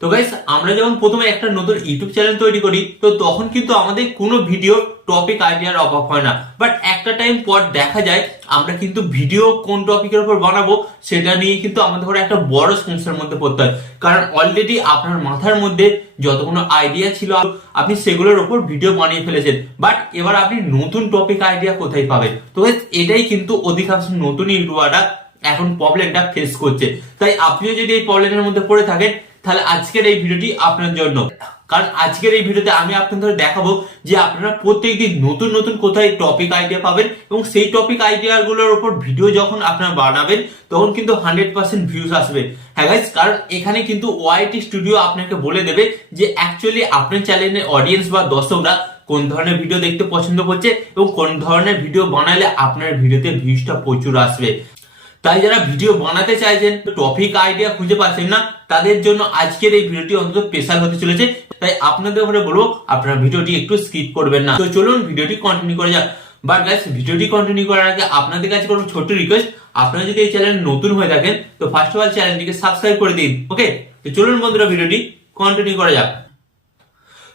তো গাইস আমরা যখন প্রথমে একটা নতুন ইউটিউব চ্যানেল তৈরি করি তো তখন কিন্তু আমাদের কোনো ভিডিও টপিক আইডিয়ার অভাব হয় না, বাট একটা টাইম পর দেখা যায় আমরা কিন্তু ভিডিও কোন টপিকের উপর বানাবো সেটা নিয়ে কিন্তু আমাদের ঘরে একটা বড় সমস্যার মধ্যে পড়তে হয়। কারণ অলরেডি আপনার মাথার মধ্যে যতগুলো আইডিয়া ছিল আপনি সেগুলোর উপর ভিডিও বানিয়ে ফেলেছেন, বাট এবার আপনি নতুন টপিক আইডিয়া কোথায় পাবেন? তো এটাই কিন্তু অধিকাংশ নতুন ইউটিউবাররা এখন প্রবলেমটা ফেস করছে। তাই আপনিও যদি এই প্রবলেমের মধ্যে পড়ে থাকেন তাহলে আজকের এই ভিডিওটি আপনার জন্য। কারণ আজকের এই ভিডিওতে আমি আপনাদের দেখাবো যে আপনারা প্রত্যেকদিন নতুন নতুন কোথায় টপিক আইডিয়া পাবেন এবং সেই টপিক আইডিয়া গুলোর উপর ভিডিও যখন আপনারা বানাবেন তখন কিন্তু 100% ভিউজ আসবে। হ্যাঁ গাইস, কারণ এখানে কিন্তু ওয়াইটি স্টুডিও আপনাকে বলে দেবে যে অ্যাকচুয়ালি আপনার চ্যানেলের অডিয়েন্স বা দর্শকরা কোন ধরনের ভিডিও দেখতে পছন্দ করছে এবং কোন ধরনের ভিডিও বানালে আপনার ভিডিওতে ভিউজটা প্রচুর আসবে। তাই যারা ভিডিও বানাতে চাইছেন টপিক আইডিয়া খুঁজে পাচ্ছেন না তাদের জন্য আজকের এই ভিডিওটি অন্তত স্পেশাল হতে চলেছে। তাই আপনাদের উপরে বলবো আপনারা ভিডিওটি একটু স্কিপ করবেন না। তো চলুন ভিডিওটি কন্টিনিউ করা যাক। বাট গাইস, ভিডিওটি কন্টিনিউ করার আগে আপনাদের কাছে করবো ছোট্ট রিকোয়েস্ট, আপনারা যদি এই চ্যানেল নতুন হয়ে থাকেন তো ফার্স্ট অফ অল চ্যানেলটিকে সাবস্ক্রাইব করে দিন। ওকে, তো চলুন বন্ধুরা ভিডিওটি কন্টিনিউ করা যাক।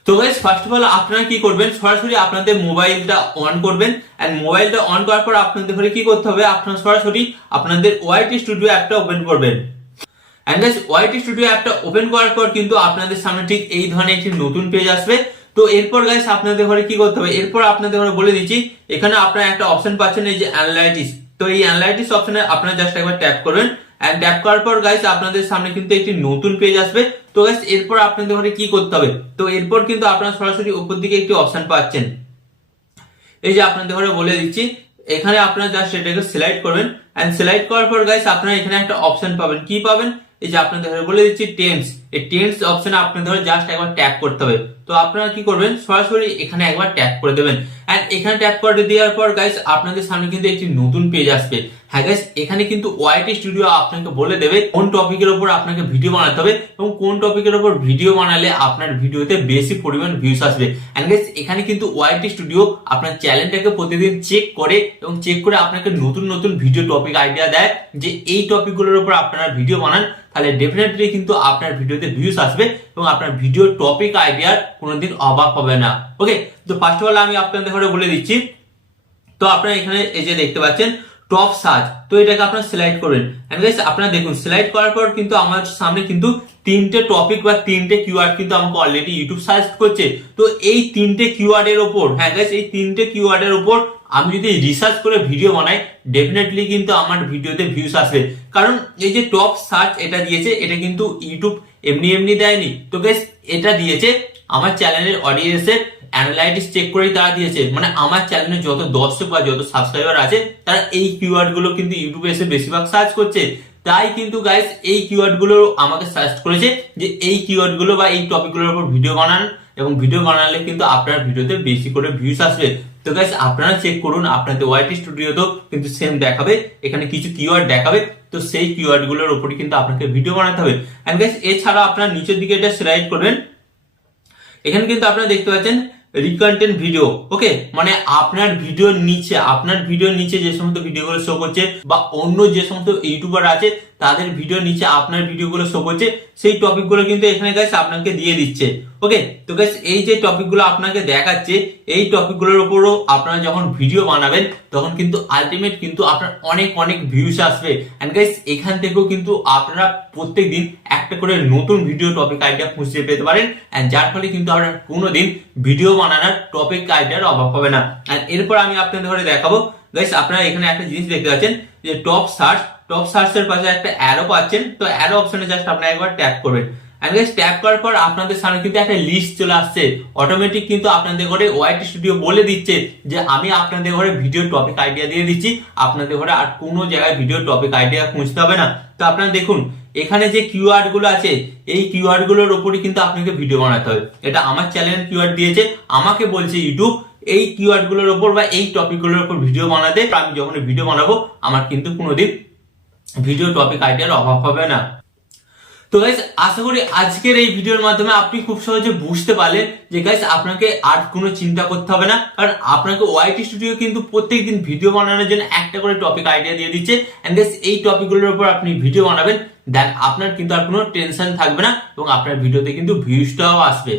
তো গাইস ফার্স্ট অফ অল আপনারা কি করবেন, সরাসরি আপনাদের মোবাইলটা অন করবেন এন্ড মোবাইলটা অন করার পর আপনাদের ঘরে কি করতে হবে, আপনারা সরাসরি আপনাদের ওয়াইটি স্টুডিও অ্যাপটা ওপেন করবেন। এন্ড গাইস ওয়াইটি স্টুডিও অ্যাপটা ওপেন করার পর কিন্তু আপনাদের সামনে ঠিক এই ধরনের একটি নতুন পেজ আসবে। তো এরপর গাইস আপনাদের ঘরে কি করতে হবে, এরপর আপনাদের ঘরে বলে দিচ্ছি, এখানে আপনারা একটা অপশন পাচ্ছেন এই যে অ্যানালাইটিক্স। তো এই অ্যানালাইটিক্স অপশনে আপনারা জাস্ট একবার ট্যাপ করবেন এন্ড ট্যাপ করার পর গাইস আপনাদের সামনে কিন্তু একটি নতুন পেজ আসবে। তো গাইস এরপর আপনাদের ঘরে কি করতে হবে, তো এরপর কিন্তু আপনারা সরাসরি উপর দিকে একটি অপশন পাচ্ছেন, এই যে আপনাদের ঘরে বলে দিচ্ছি, এখানে আপনারা জাস্ট এটাকে সিলেক্ট করবেন এন্ড সিলেক্ট করার পর গাইস আপনারা এখানে একটা অপশন পাবেন, কি পাবেন, এই যে আপনাদের ঘরে বলে দিচ্ছি টেন্স। এই টেন্স অপশনে আপনাদের ঘরে জাস্ট একবার ট্যাপ করতে হবে। তো আপনারা কি করবেন, সরাসরি এখানে একবার ট্যাপ করে দেবেন এন্ড এখানে ট্যাপ করে দেওয়ার পর গাইস আপনাদের সামনে কিন্তু একটি নতুন পেজ আসবে। হ্যাঁ গাইস, এখানে কিন্তু ওয়াইটি স্টুডিও আপনাকে বলে দেবে কোন টপিকের উপর আপনাকে ভিডিও বানাতে হবে এবং কোন টপিকের উপর ভিডিও বানালে আপনার ভিডিওতে বেশি পরিমাণ ভিউজ আসবে। এন্ড গাইস এখানে কিন্তু ওয়াইটি স্টুডিও আপনার চ্যানেলটাকে প্রতিদিন চেক করে এবং চেক করে আপনাকে নতুন নতুন ভিডিও টপিক আইডিয়া দেয় যে এই টপিকগুলোর উপর আপনারা ভিডিও বানান তাহলে ডেফিনেটলি কিন্তু আপনার ভিডিওতে ভিউজ আসবে এবং আপনার ভিডিও টপিক আইডিয়ার কোনোদিন অভাব হবে না। ওকে, তো ফার্স্ট অফ অল আমি আপনাদের ঘরে বলে দিচ্ছি। তো আপনারা এখানে এই যে দেখতে পাচ্ছেন টপ সার্চ, তো এটাকে আপনারা সিলেক্ট করবেন এন্ড গাইস আপনারা দেখুন সিলেক্ট করার পর কিন্তু আমার সামনে কিন্তু তিনটে টপিক বা তিনটে কিওয়ার্ড কিন্তু আমাকে অলরেডি ইউটিউব সাজেস্ট করছে। তো এই তিনটে কিওয়ার্ড এর উপর, হ্যাঁ গাইস এই তিনটে কিওয়ার্ড এর উপর আমি যদি রিসার্চ করে ভিডিও বানাই ডেফিনেটলি কিন্তু আমার ভিডিওতে ভিউজ আসবে। কারণ এই যে টপ সার্চ এটা দিয়েছে এটা কিন্তু ইউটিউব এমনি এমনি দেয়নি। তো গাইস এটা দিয়েছে আমার চ্যানেলের অডিয়েন্সের অ্যানালাইটিক্স চেক করেই তারা দিয়েছে, মানে আমার চ্যানেলে যত দর্শক বা যত সাবস্ক্রাইবার আছে তারা এই কিওয়ার্ড গুলো কিন্তু ইউটিউবে এসে বেশিরভাগ সার্চ করছে। তাই কিন্তু গাইস এই কিওয়ার্ড গুলো আমাকে সাজেস্ট করেছে যে এই কিওয়ার্ড গুলো বা এই টপিক গুলোর উপর ভিডিও বানান এবং ভিডিও বানালে কিন্তু আপনার ভিডিওতে বেশি করে ভিউজ আসবে। তো গাইস আপনারা চেক করুন, আপনাদের ওয়াইটি স্টুডিওতেও কিন্তু সেম দেখাবে, এখানে কিছু কিওয়ার্ড দেখাবে, তো সেই কিওয়ার্ড গুলোর উপরে কিন্তু আপনাকে ভিডিও বানাতে হবে। এন্ড গাইস এছাড়া আপনারা নিচের দিকে এটা সিলেক্ট করবেন, এখানে কিন্তু আপনারা দেখতে পাচ্ছেন রিকন্টেন্ট ভিডিও। ওকে, মানে আপনার ভিডিওর নিচে যে সমস্ত ভিডিওগুলো শো করছে বা অন্য যে সমস্ত ইউটিউবার আছে তাদের ভিডিও নিচে আপনার ভিডিওগুলো শো করছে সেই টপিকগুলো কিন্তু এখানে গাইস আপনাকে দিয়ে দিচ্ছে। ওকে, তো গাইস এই যে টপিকগুলো আপনাকে দেখাচ্ছে এই টপিকগুলোর উপরও আপনারা যখন ভিডিও বানাবেন তখন কিন্তু আলটিমেট কিন্তু আপনার অনেক অনেক ভিউজ আসবে। এন্ড গাইস এখান থেকেও কিন্তু আপনারা প্রত্যেকদিন একটা করে নতুন ভিডিও টপিক আইডিয়া খুঁজে পেতে পারেন এন্ড যার ফলে কিন্তু আপনার কোনোদিন ভিডিও বানানোর টপিক আইডিয়ার অভাব হবে না। এন্ড এরপর আমি আপনাদের ঘরে দেখাবো গাইস, আপনারা এখানে একটা জিনিস দেখতে পাচ্ছেন যে টপ সার্চ এর পাশে একটা অ্যারো পাচ্ছেন। তো অ্যারো অপশনে জাস্ট আপনারা একবার ট্যাপ করবেন এন্ড গাইস ট্যাপ করার পর আপনাদের সামনে কিন্তু একটা লিস্ট চলে আসছে অটোমেটিক, কিন্তু আপনাদের ঘরে ওয়াইটি স্টুডিও বলে দিচ্ছে যে আমি আপনাদের ঘরে ভিডিও টপিক আইডিয়া দিয়ে দিচ্ছি, আপনাদের ঘরে আর কোনো জায়গায় ভিডিও টপিক আইডিয়া খুঁজতে হবে না। তো আপনারা দেখুন এখানে যে কিওয়ার্ড গুলো আছে এই কিওয়ার্ড গুলোর উপরই কিন্তু আপনাকে ভিডিও বানাতে হবে। এটা আমার চ্যানেলের কিওয়ার্ড দিয়েছে, আমাকে বলছে ইউটিউব এই কিওয়ার্ড গুলোর উপর বা এই টপিক গুলোর উপর ভিডিও বানাতে। আমি যখন ভিডিও বানাবো আমার কিন্তু কোনোদিন ভিডিও টপিক আইডিয়ার অভাব হবে না। তো গাইস আশা করি আজকের এই ভিডিওর মাধ্যমে আপনি খুব সহজে বুঝতে পারলেন যে গাইস আপনাকে আর কোনো চিন্তা করতে হবে না, কারণ আপনাকে ওয়াইটি স্টুডিও কিন্তু প্রত্যেকদিন ভিডিও বানানোর জন্য একটা করে টপিক আইডিয়া দিয়ে দিচ্ছে। এন্ড গাইস এই টপিকগুলোর উপর আপনি ভিডিও বানাবেন, দেন আপনার কিন্তু আর কোনো টেনশন থাকবে না এবং আপনার ভিডিওতে কিন্তু ভিউজটাও আসবে।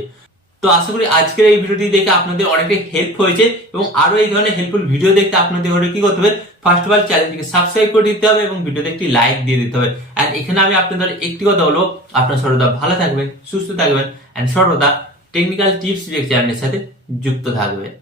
তো আশা করি আজকের এই ভিডিওটি দেখে আপনাদের অনেকটাই হেল্প হয়েছে এবং আরো এই ধরনের হেল্পফুল ভিডিও দেখতে আপনাদের ঘরে কি করতে হবে, ফার্স্ট অফ অল চ্যানেলটিকে সাবস্ক্রাইব করে দিতে হবে এবং ভিডিওতে একটি লাইক দিয়ে দিতে হবে। এন্ড এখানে আমি আপনাদের একটি কথা বলবো, আপনার সর্বদা ভালো থাকবেন, সুস্থ থাকবেন এন্ড সর্বদা টেকনিক্যাল টিপস চ্যানেলের সাথে যুক্ত থাকবেন।